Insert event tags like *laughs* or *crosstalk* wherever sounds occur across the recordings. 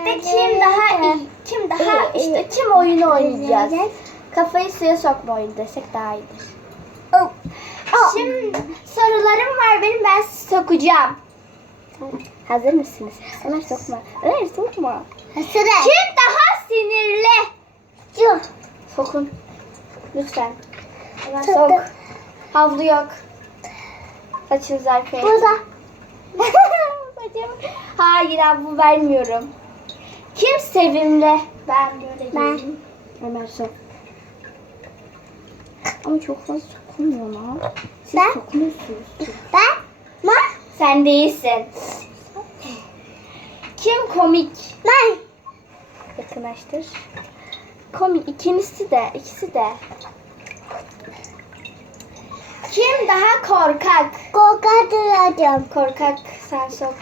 birlikte kim daha iyi, kim daha işte kim oyunu oynayacağız. Kafayı suya sokma oyunu desek daha iyidir. Şimdi sorularım var benim ben size sokacağım. Hazır mısınız? Ömer sokma. Ömer sokma. Hazırım. Kim daha sinirli? Yok. Sokun. Lütfen. Ömer sok. Havlu yok. Saçınızı arkaya. Burada. *laughs* Hayır havlu vermiyorum. Kim sevimli? Ben Ben. Ömer sok. Ama çok fazla sokulmuyor lan. Siz Ben. sokmuyorsunuz. Ben. Ma. Sen değilsin. Kim komik? Ben. Yakınlaştır. Komik ikisi de, ikisi de. Kim daha korkak? Korkatıyorum. Korkak sen sok.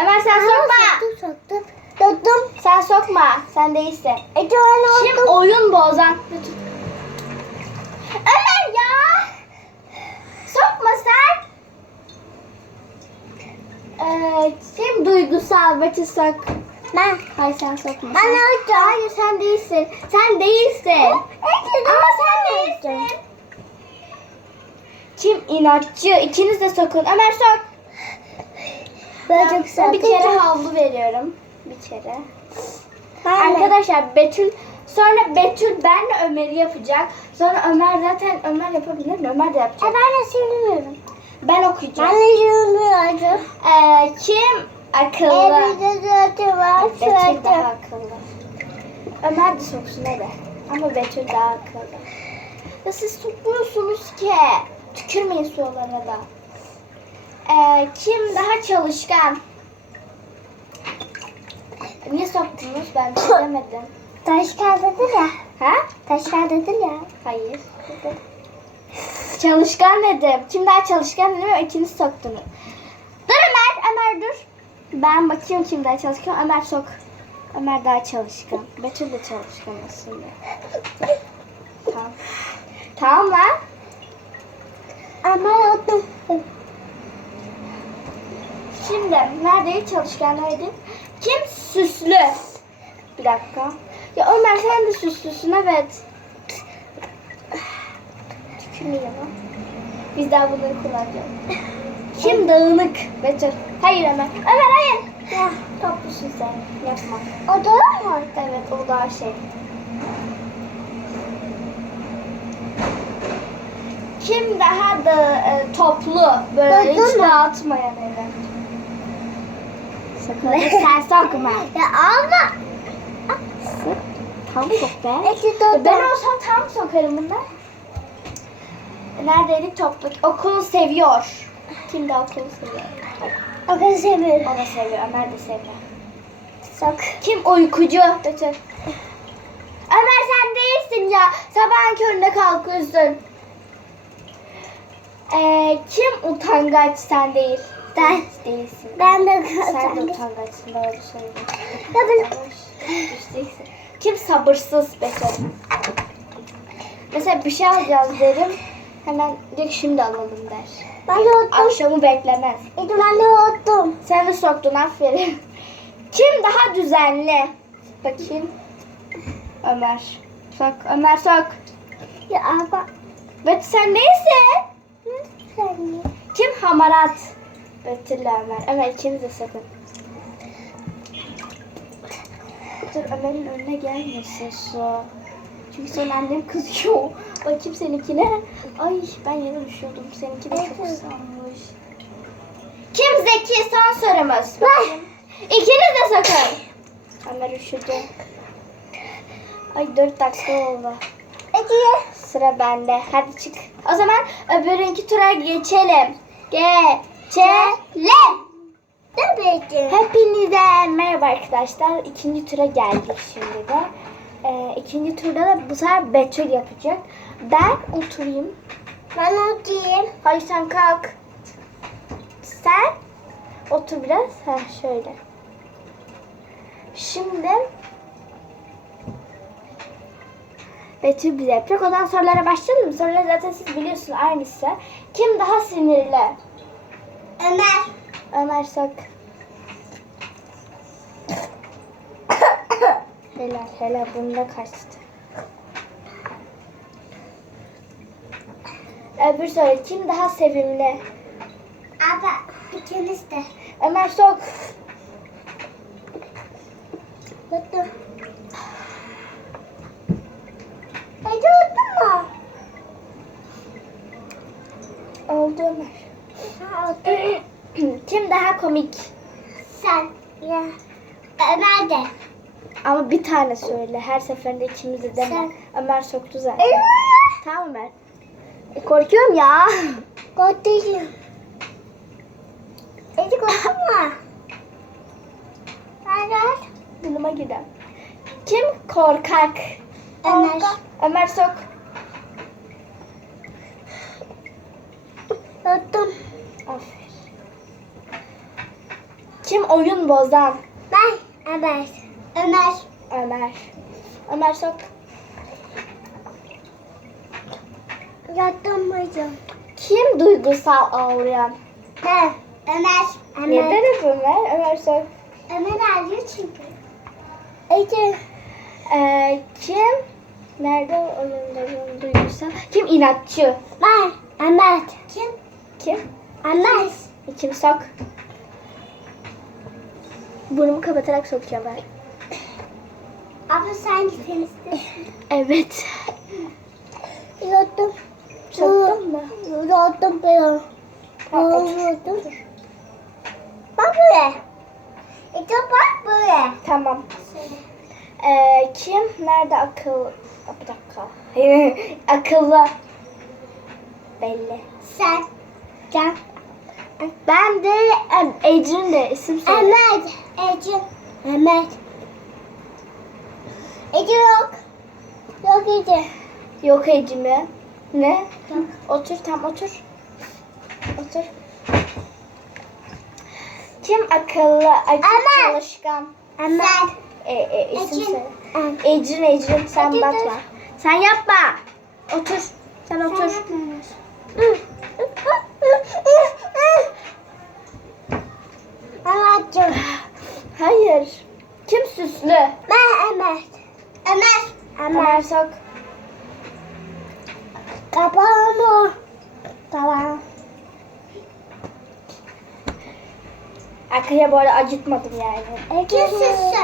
Ömer sen sokma. Soktum soktum. Tuttum. Sen sokma. Sen değilsin. E tuvalet Kim oyun bozan? Ömer ya. Sokma sen. Ee, kim duygusal? Betül sok. Ben. Hayır sen sokma. Ben olacağım. Hayır sen değilsin. Sen değilsin. Ama sen değilsin. Kim inatçı? İkiniz de sokun. Ömer sok. Ben çok bir kere havlu veriyorum. Bir kere. Ben de. Arkadaşlar Betül sonra Betül benle Ömer'i yapacak. Sonra Ömer zaten Ömer yapabilir mi? Ömer de E yapacak. ben de sevmiyorum. Ben Ben okuyacağım. de sevmiyorum. Ee, kim akıllı? Evde zaten var. Betül daha akıllı. Ömer de soksun hadi. Ama Betül daha akıllı. Ya siz sokmuyorsunuz ki. Tükürmeyin sularına da. Ee, kim daha çalışkan? Niye soktunuz? Ben bir şey demedim. *coughs* Taş kağıdıdır ya. Ha? Taş kağıdıdır ya. Hayır. Çalışkan dedim. Kim daha çalışkan dedim ama ikiniz soktunuz. Dur Ömer, Ömer dur. Ben bakıyorum kim daha çalışkan. Ömer sok. Ömer daha çalışkan. Betül de çalışkan aslında. Tamam. Tamam lan. Ama oldum. Şimdi neredeydi çalışkan nerede? Kim süslü? Bir dakika. Ya Ömer sen de süslüsün evet. Tükürmeyin ama. Biz daha bunları kullanacağız. Kim dağınık? Betül. Hayır Ömer. Ömer hayır. Ya toplusun sen. Yapma. O da mı? Evet o daha şey. Kim daha da e, toplu böyle Duydun hiç mu? dağıtmayan evet. Sakın sen sokma. Ya ama. Tam sok be. E. Ben olsam tam sokarım bunlar. Neredeydik topluk? Okul seviyor. Kim de okulu seviyor? O kadar seviyorum. O da seviyor. Ömer de seviyor. Sok. Kim uykucu? Götür. Ömer sen değilsin ya. Sabahın köründe kalkıyorsun. Ee, kim utangaç sen değil? Ben. değilsin. Ben de Sen de utangaçsın doğru söylüyorsun. Ya ben Yavaş. Kim sabırsız Betül? Mesela bir şey alacağız derim. Hemen diyor ki şimdi alalım der. ben de oldum. Akşamı beklemez. Eti ben de oldum. Sen de soktun aferin. Kim daha düzenli? Bakayım. Ömer. Sok. Ömer sok. Ya ama. Betül sen neysin? Hı, Sen Kim hamarat? Betül ile Ömer. Ömer ikiniz de sakın. Dur Ömer'in önüne gelmesin su. Çünkü sonra annem kızıyor. *laughs* Bakayım seninkine. Ay ben yere düşüyordum. Seninki de çok ıslanmış. Kim zeki? Son sorumuz. Bakayım. İkiniz de sakın. Ömer üşüdü. Ay dört dakika oldu. Eti. Sıra bende. Hadi çık. O zaman öbürünkü tura geçelim. Geçelim. Tabii Hepinize merhaba arkadaşlar. İkinci tura geldik şimdi de. Ee, ikinci turda da bu sefer Betül yapacak. Ben oturayım. Ben oturayım. Hayır sen kalk. Sen otur biraz. Ha şöyle. Şimdi Betül bize yapacak. O zaman sorulara başlayalım? Soruları zaten siz biliyorsunuz aynısı. Kim daha sinirli? Ömer. Ömer sok. Helal helal bunda kaçtı. Öbür soru kim daha sevimli? Abi ikiniz de. Ömer sok. Tuttum. Ece tuttun mu? Oldu Ömer. *clears throat* Kim daha komik? Sen. Ya. Ömer de. Ama bir tane söyle. Her seferinde ikimiz de deme. Sen. Ömer soktu zaten. Tamam Ömer. E, korkuyorum ya. Korkuyorum. Ece korktun mu? Hayır. Burnuma gider. Kim korkak? Ömer. Ömer sok. Tuttum. Aferin. Kim oyun bozan? Ben Ömer. Ömer. Ömer. Ömer sok. Yattım hocam. Kim duygusal ağlayan? Ben. Ömer. Neden Ömer. hep Ömer? Ömer sok. Ömer ağlıyor çünkü. Ece. Ee, kim? Nerede oyunların duygusal? Kim inatçı? Ben. Ömer. Kim? Kim? Ömer. Kim sok? Burnumu kapatarak sokacağım ben. Abla sen temizlesin. Evet. Yattım. Soktun mu? Yattım ben. Yattım. Bak buraya. Ece bak buraya. Tamam. Ee, kim? Nerede akıl? Bir dakika. *laughs* Akıllı. Belli. Sen. Can. Ben de Ecrin de isim söyle. Ömer. Ece. Ömer. Ece yok. Yok Ece. Yok Ece mi? Ne? Yok. Otur tam otur. Otur. Kim akıllı, akıl Ömer. çalışkan? Ömer. E, e, isim Ecrin. söyle. Ecrin Ecrin sen bakma. dur. Sen yapma. Otur. Sen otur. Anlatacağım. Hayır. Kim süslü? Ben Ömer. Ömer. Ömer sok. Kapağımı. Tamam. Arkaya bu arada acıtmadım yani. Ece süsü.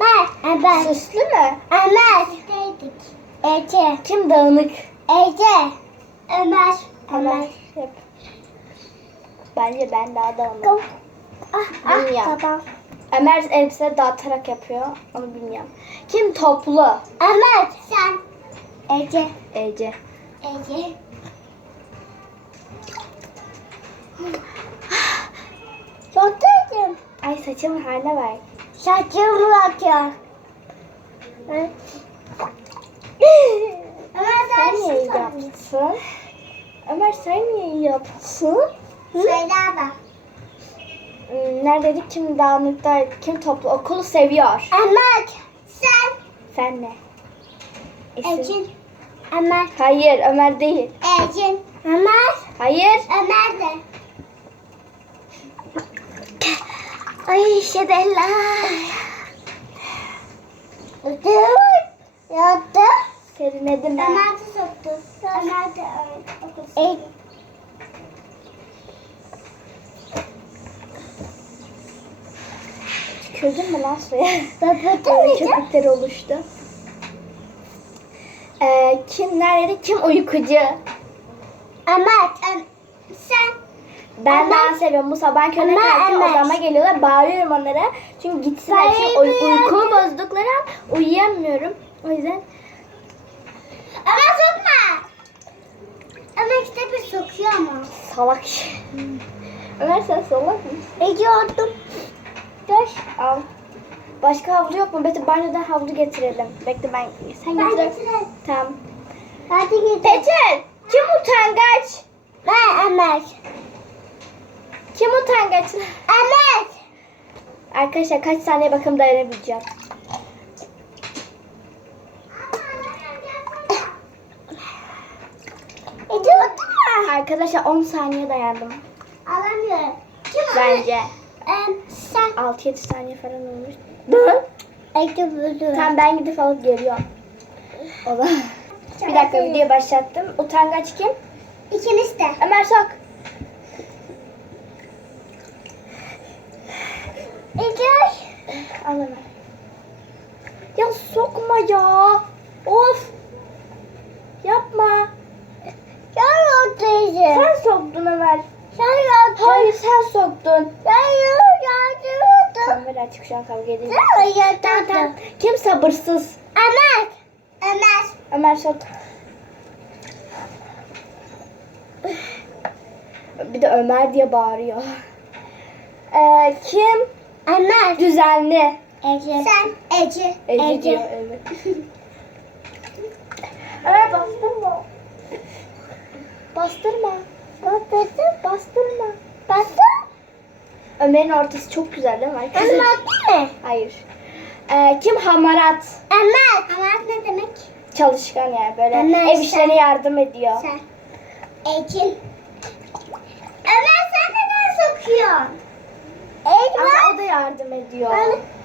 Ben Ömer. Süslü mü? Ömer. Ece. Kim dağınık? Ece. Ömer. Ömer. Yap. Bence ben daha dağınık. Ah, ah, Bilmiyorum. tamam. Ömer elbise dağıtarak yapıyor. Onu bilmiyorum. Kim toplu? Ömer. Sen. Ece. Ece. Ece. *gasps* Dedim. Ay saçımın haline bak. Saçımı atıyor. Evet. *laughs* Ömer Sen sen niye yaptın? Ömer sen niye yaptın? Söyle abi. Neredeydik? Kim dağınıktaydı? Kim toplu? Okulu seviyor. Ömer. Sen. Sen ne? İsim? Ecin. Ömer. Hayır Ömer değil. Ecin. Ömer. Hayır. Ömer de. Ay şedella. Yattı. Serinledim ben. Ömer de soktu. Ömer de okul. Tükürdün mü lan? Babada *laughs* Böyle köpükler oluştu. Ee, kim nerede? Kim uykucu? Ömer. Sen. Ben Ömer. daha seviyorum. Bu sabah körüne Ömer. odama geliyorlar. Bağırıyorum onlara. Çünkü gitsinler. Çünkü uy- uykumu bozdukları an uyuyamıyorum. O yüzden Ömer sokma. Ömer işte bir sokuyor ama. salak. Ömer sen salak mısın? Ece oldum. Dur. Al. Başka havlu yok mu? Betül banyodan havlu getirelim. Bekle ben. Sen Ben getir. getireyim. Tamam. Hadi gidelim. Betül. Kim utangaç? Ben Ömer. Kim utangaç? Ömer. Arkadaşlar kaç saniye bakım dayanabileceğim. Arkadaşlar 10 saniye dayandım. Alamıyorum. Kim Bence. Em, sen. 6-7 saniye falan olmuş. Ece buldu. Tamam ben gidip alıp geliyorum. O zaman. Bir dakika video başlattım. Utangaç kim? İkiniz de. Ömer sok. Ece. Al Ömer. Ya sokma ya. Of. Yapma. Ece. Sen soktun Ömer. Sen oldu. Hayır sen soktun. Sen oldu. Kamera açık şu an kavga ediyoruz. Sen Tamam tamam. oldu. Kim sabırsız? Ömer. Ömer. Ömer sok. Bir de Ömer diye bağırıyor. Ee, kim Ömer. düzenli? Ece. Sen. Ece. Ece, diyor evet. *laughs* Ömer bastırma. Bastırma. Bastırdın. Bastırma. Bastın. Ömer'in ortası çok güzel değil mi? Ömer mi? Hayır. Ee, kim hamarat? Ömer. Ömer ne demek? Çalışkan yani böyle Ömer, ev sen- işlerine yardım ediyor. Sen. Ecin. Ömer sen neden sokuyorsun? Ece. Ama o da yardım ediyor.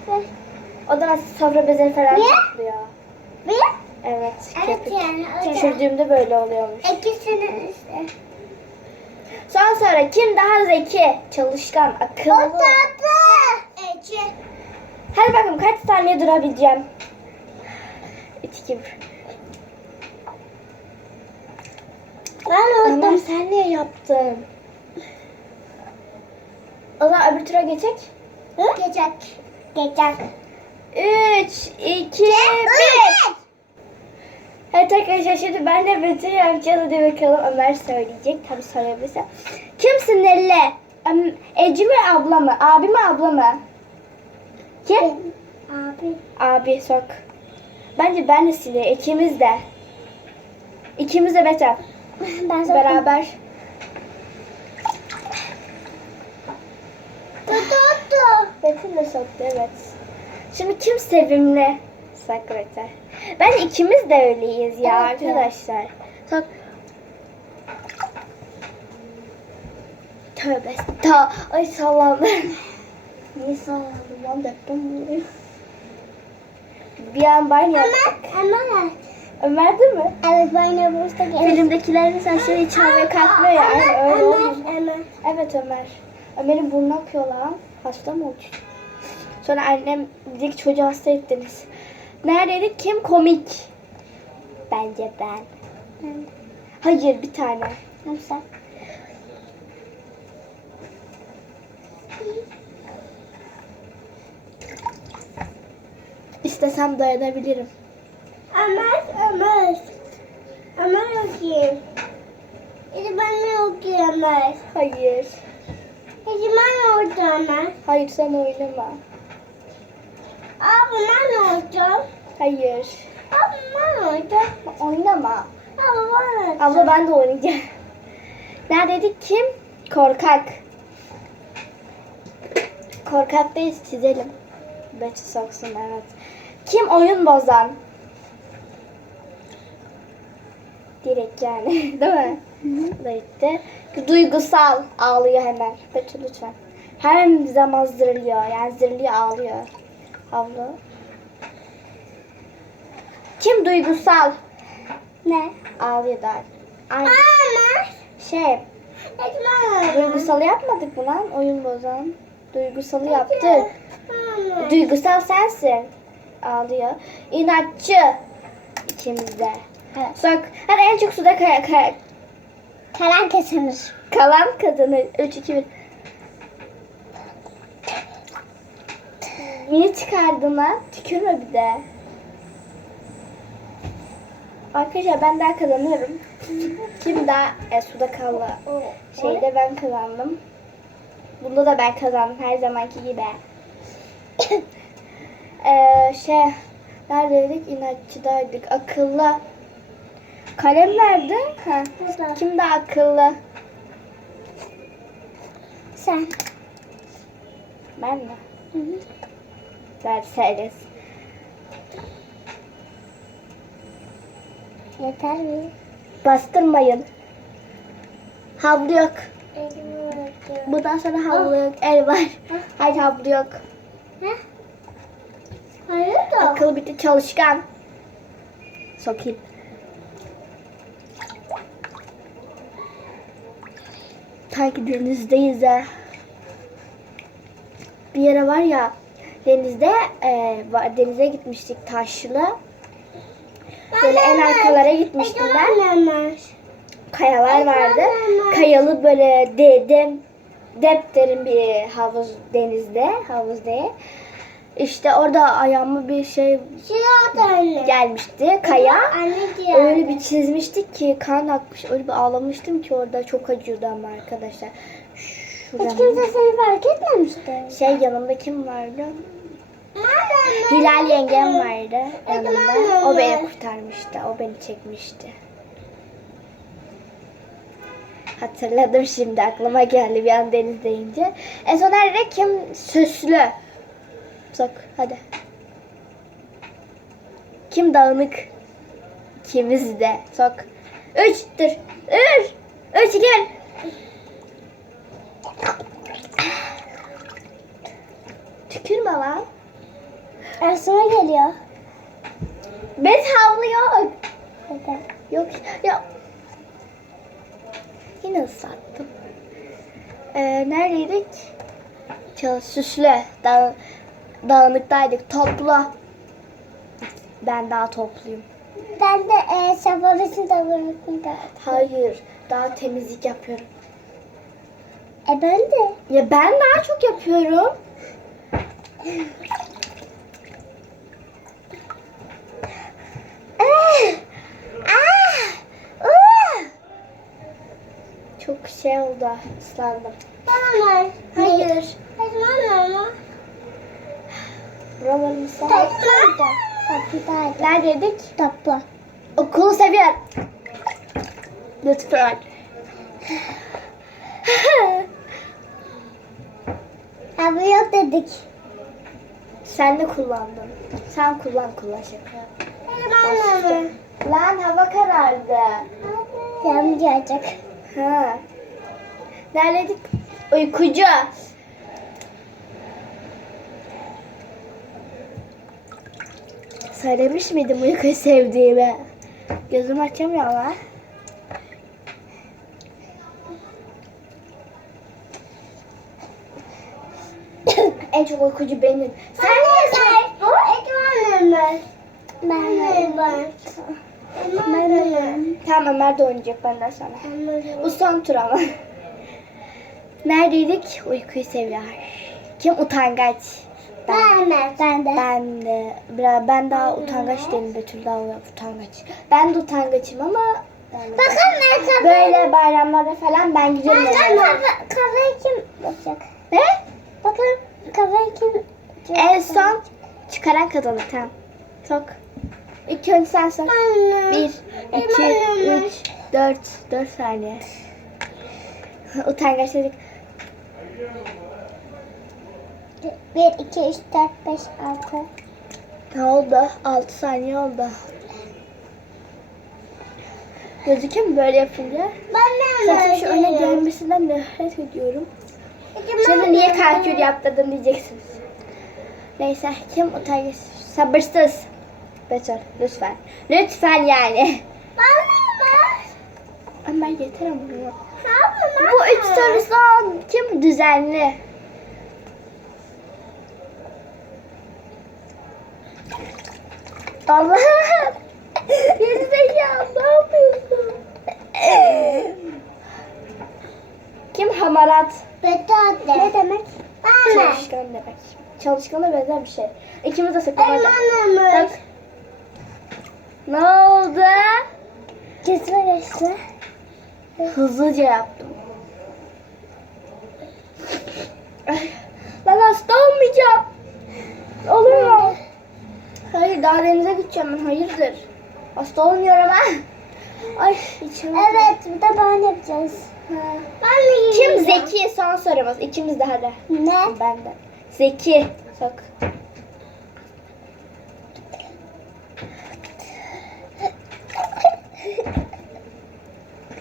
Ben. O da mesela sofra bezini falan Niye? topluyor. Bir. Evet. Evet köpük. yani. o da- Düşürdüğümde böyle oluyormuş. İkisinin işte. Son sonra kim daha zeki, çalışkan, O akıllı? tatlı. Ece. Hadi bakalım kaç saniye durabileceğim. 2 1. Ben sen niye yaptın? O zaman öbür tura geçecek. Geçecek. Geçecek. 3, 2, 1. Evet arkadaşlar şimdi ben de bütün yapacağız. Hadi bakalım Ömer söyleyecek. Tabii söyleyebilirse. Kim sinirli? Öm- Ece mi abla mı? Abi mi abla mı? Kim? Abi. Abi sok. Bence ben de sinirli. İkimiz de. İkimiz de beter. *laughs* Ben soktum. Beraber. Tuttu. Betül de soktu evet. Şimdi kim sevimli? Sekreter. Bence ikimiz de öyleyiz ya Evet ya. arkadaşlar. Sok. Tövbe. Ta ay sallandı. *laughs* Niye sallandı lan deprem. Bir an ben yaptık. Ömer. Ömer. Ömer değil mi? Evet ben yapmıştık. Evet. Filmdekilerin saçları hiç havaya kalkmıyor ya. Aynen öyle Ömer. Ömer. Evet Ömer. Ömer'in burnu akıyor lan. Hasta mı olmuş? Sonra annem dedi ki çocuğu hasta ettiniz. Neredeydik? Kim komik? Bence ben. Hayır bir tane. Nasıl? İstesem dayanabilirim. Ömer. Ömer. Ömer okuyayım. Hadi ben okuyayım Ömer. Hayır. Hadi ben okuyayım Ömer. Hayır sen oynama. Abi ben okuyayım. Hayır. Okuyayım. Oynama. Okuyayım. Abla ben de oynayacağım. Neredeydik? Kim? Korkak. Korkak değil çizelim. Betty soksun evet. Kim oyun bozan? Direkt yani *laughs* değil mi? Direkt Duygusal ağlıyor hemen. Betty lütfen. Her zaman zırlıyor. Yani zırlıyor ağlıyor. Havlu. Kim duygusal? Ne? Ağlıyor da. Ömer. şey. Duygusalı yapmadık mı lan? Oyun bozan. Duygusalı yaptık. Duygusal sensin. Ağlıyor. İnatçı. İkimizde. Evet. Sok. Hadi en çok suda kaya, kaya- Karan kesinir. kalan kazanır. 3, 2, 1. Niye çıkardın lan? Tükürme bir de. Arkadaşlar ben daha kazanıyorum. Kim daha e, suda kaldı? Şeyde ben kazandım. Bunda da ben kazandım her zamanki gibi. ee, *coughs* şey neredeydik? İnatçıdaydık. Akıllı. Kalem nerede? Ha. Burada. Kim daha akıllı? Sen. Ben mi? Hı hı. Söylesin. Yeter mi? Bastırmayın. Havlu yok. Bundan sonra havlu yok. El var. Hayır havlu yok. Ha? Hayır da. Akıllı bir de çalışkan. Sokayım. Sanki denizdeyiz ha. Bir yere var ya denizde e, denize gitmiştik taşlı. Böyle en arkalara gitmiştim ben. Kayalar vardı. Kayalı böyle de, dem, depderin bir havuz denizde. Havuz değil. İşte orada ayağıma bir şey anne. gelmişti. Kaya. Öyle bir çizmiştik ki kan akmış. Öyle bir ağlamıştım ki orada çok acıyordu ama arkadaşlar. Hiç Şuradan. kimse seni fark etmemişti. Şey yanımda kim vardı? Hilal yengem vardı yanımda. O beni kurtarmıştı. O beni çekmişti. Hatırladım şimdi aklıma geldi bir an deniz deyince. En son nerede kim? Süslü. Sok hadi. Kim dağınık? İkimiz de. Sok. Üç dur. Üç. Üç iki bir. Tükürme lan. Arsana geliyor. Bez havlu yok. Yok ya. Yine ıslattım. Ee, neredeydik? Çalış, süslü. Dağ, dağınıktaydık. Topla. Ben daha topluyum. Ben de e, davranışını da. Hayır. Daha temizlik yapıyorum. E ben de. Ya ben daha çok yapıyorum. *laughs* Çok şey oldu. ıslandım. Hayır. Hadi ama. Buralarım ıslandı. Topla. Topla. Neredeydik? Topla. Okulu seviyorum. Lütfen. *laughs* Abi yok dedik. Sen de kullandın. Sen kullan kullan şaka. yap. Lan hava karardı. Yağmur yağacak. Ha. Neredeydik? Uykucu. Söylemiş miydim uykuyu sevdiğimi? Gözümü açamıyorum *coughs* ama. en çok uykucu benim. Sen niye sen? Ekran Ömer. Ben de ben. Ben de Tamam Ömer de oynayacak benden sonra. Bu son tur ama. Neredeydik? Uykuyu seviyor. Kim utangaç? Ben. Ben ben de. Ben de biraz ben daha utangaç değilim Betül daha utangaç. Ben de utangaçım ama yani Bakın ben kahve. böyle bayramlarda falan ben gidiyorum. Bakın kahve, kim yapacak? Ne? Bakın kahveyi kim En son çıkaran kazanır tamam. Sok. İlk önce sen. Anne. Bir, iki, üç, dört, dört saniye. Utangaç dedik. 1, 2, 3, 4, 5, 6. Ne oldu? 6 saniye oldu. Gözüküyor mu böyle yapınca? Ben de Zaten şu öne gelmesinden nefret ediyorum. Şimdi niye kalkül yaptırdın diyeceksiniz. Neyse kim utangaç? Sabırsız. Betül lütfen. Lütfen yani. Ben Ama yeter ama. ya. ben. Bu üç soru son. Kim düzenli? Allah. *laughs* Ne yapıyorsun? Kim hamarat? Betat Ne demek? Ben. Çalışkan demek. Çalışkana benzer bir şey. İkimiz de. Ben de. Bak. Ne oldu? Kesme geçti. Hızlıca yaptım. Ben hasta olmayacağım. Olur mu? Hayır daha denize gideceğim ben hayırdır. Hasta olmuyorum ha. Ay içim. Evet bir de ben yapacağız. Ha. Ben de Kim zeki son sorumuz. İkimiz de hadi. Ne? Ben de. Zeki. Sok.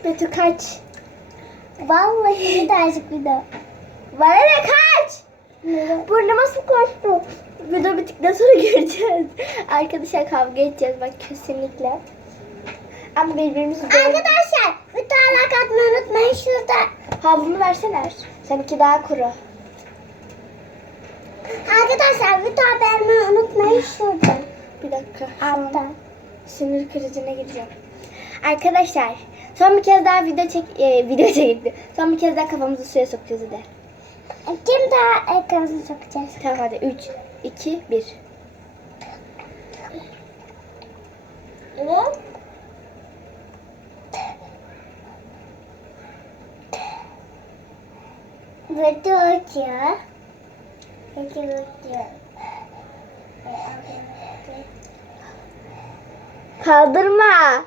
Betül kaç. Vallahi bir de azıcık bir de. Bana ne kaç? Burnuma Nasıl koştu? Video bittikten sonra *laughs* göreceğiz. Arkadaşlar kavga edeceğiz bak kesinlikle. Ama birbirimizi. Arkadaşlar bir tane like atmayı unutmayın şurada. Havlunu versene. Seninki daha kuru. Arkadaşlar bir tane beğenmeyi unutmayın şurada. Bir dakika. Altta. Sinir krizine gireceğim. Arkadaşlar son bir kez daha video çek e, video *laughs* çekti. Son bir kez daha kafamızı suya sokacağız hadi. Kim daha ekranını sokacağız? Tamam hadi 3, 2, 1. Evet. Açıyor. Video açıyor. Kaldırma.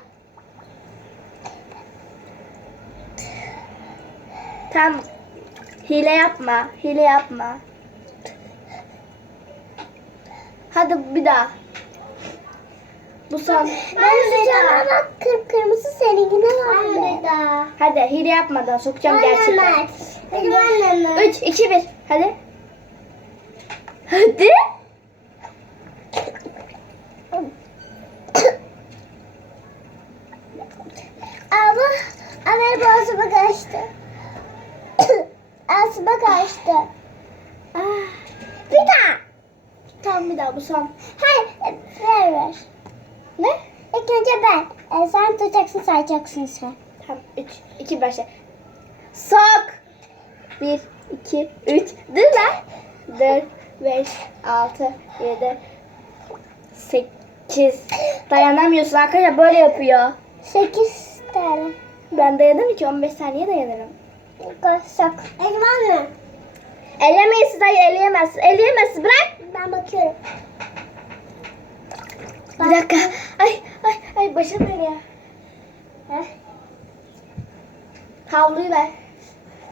Tamam. Hile yapma. Hile yapma. Hadi bir daha. Bu son. Ben de bak kıpkırmızı seninkine var. Ben de Hadi hile yapmadan sokacağım gerçekten. Benim annem. 3, 2, 1. Hadi. Hadi. Ama Ömer boğazıma kaçtı. *coughs* Ağzıma kaçtı. Ah. Bir daha. Tamam bir daha bu son. Hayır. Ver ver. Ne? İlk önce ben. E, sen tutacaksın sayacaksın sen. Tamam 3, 2, başla. Sok. 1, 2, 3. Dur lan. 4, 5, 6, 7, 8. Dayanamıyorsun arkadaşlar böyle yapıyor. Sekiz tane. Ben dayanırım ki 15 saniye dayanırım. Koşsak. Benim annem. Ellemeyiz dayı elleyemezsin. Elleyemezsin bırak. Ben bakıyorum. Bir dakika. Ay ay ay başım dönüyor. Heh. Havluyu ver.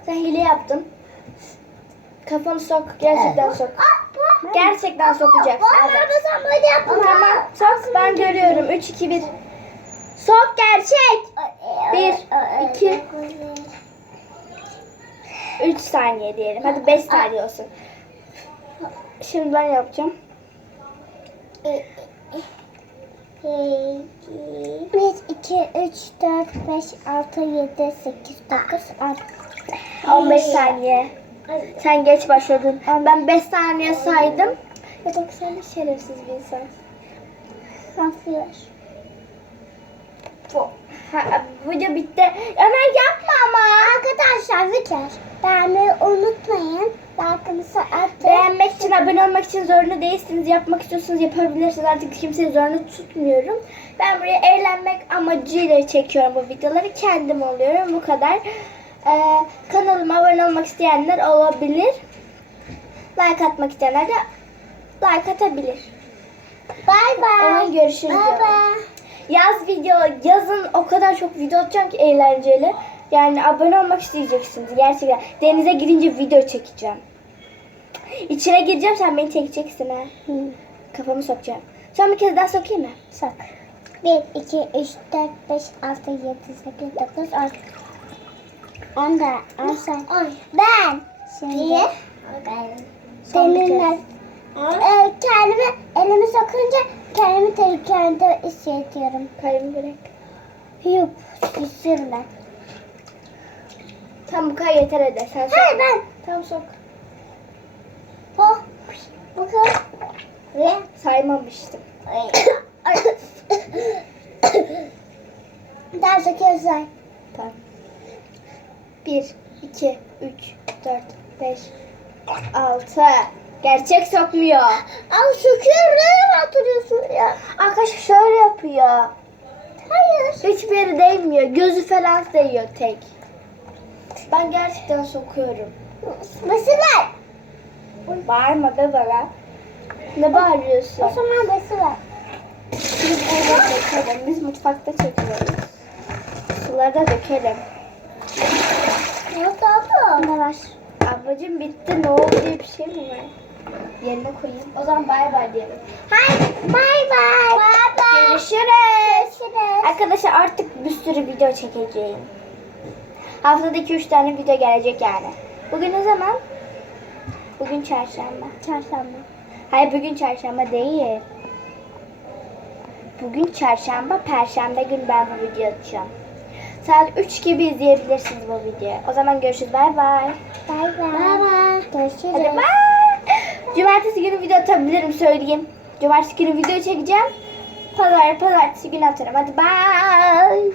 Sen hile yaptın. Kafanı sok. Gerçekten sok. Gerçekten sokacaksın. Evet. sen böyle yapma. Tamam. Sok. Ben görüyorum. 3, 2, 1. Sok gerçek. Bir, iki. 3 saniye diyelim. Hadi 5 saniye olsun. Şimdi ben yapacağım. Bir, iki, üç, dört, beş, altı, yedi, sekiz, dokuz, on. 15 saniye. Sen geç başladın. Ben 5 saniye saydım. Ya bak sen de şerefsiz bir insan. Nasıl? Bu. Ha, video bitti. Ömer yapma ama. Arkadaşlar lütfen beğenmeyi unutmayın. Like'ınızı atın. Beğenmek için, abone olmak için zorunda değilsiniz. Yapmak istiyorsanız yapabilirsiniz. Artık kimseyi zorunda tutmuyorum. Ben buraya eğlenmek amacıyla çekiyorum bu videoları. Kendim oluyorum. Bu kadar. Ee, kanalıma abone olmak isteyenler olabilir. Like atmak isteyenler de like atabilir. Bay O zaman bay. görüşürüz. Bay diyorum. Yaz video, yazın o kadar çok video atacağım ki eğlenceli. Yani abone olmak isteyeceksiniz gerçekten. Denize girince video çekeceğim. İçine gireceğim sen beni çekeceksin ha. Hı. Kafamı sokacağım. Son bir kez daha sokayım mı? Sok. 1, 2, 3, 4, 5, 6, 7, 8, 9, 10. 10 da. 10 sen. Ben. Şimdi. Kez. Ee, kendimi elimi sokunca kendimi tehlikede hissediyorum. Kalemi bırak. Yup. Hissediyorum ben. Tamam bu kadar yeter hadi. Sen sok. Hayır ben. Tamam sok. Oh. Bakın. Ve. Saymamıştım. *coughs* Daha söküyorsun. Tamam. 1, 2, 3, 4, 5, 6. Gerçek sokmuyor. Al söküyorum. Nereye oturuyorsun ya? Arkadaşlar şöyle yapıyor. Hayır. Hiçbir yeri değmiyor. Gözü falan değiyor tek. Ben gerçekten sokuyorum. Basılar. Bağırma be bana. Ne bağırıyorsun? O zaman basılar. Biz evde çekelim. Biz mutfakta çekiyoruz. Suları da dökelim. Ne oldu? Ne var? Ablacığım bitti. Ne oldu diye bir şey mi var? Yerine koyayım. O zaman bay bay diyelim. Hayır. Bay bay. Bay bay. Görüşürüz. Görüşürüz. Arkadaşlar artık bir sürü video çekeceğim. Haftada 2-3 tane video gelecek yani. Bugün ne zaman? Bugün çarşamba. Çarşamba. Hayır bugün çarşamba değil. Bugün çarşamba, perşembe günü ben bu videoyu atacağım. Saat 3 gibi izleyebilirsiniz bu videoyu. O zaman görüşürüz. Bay bay. Bay bay. Bay bay. Görüşürüz. Hadi bay. Cumartesi günü video atabilirim söyleyeyim. Cumartesi günü video çekeceğim. Pazar, pazartesi günü atarım. Hadi bay.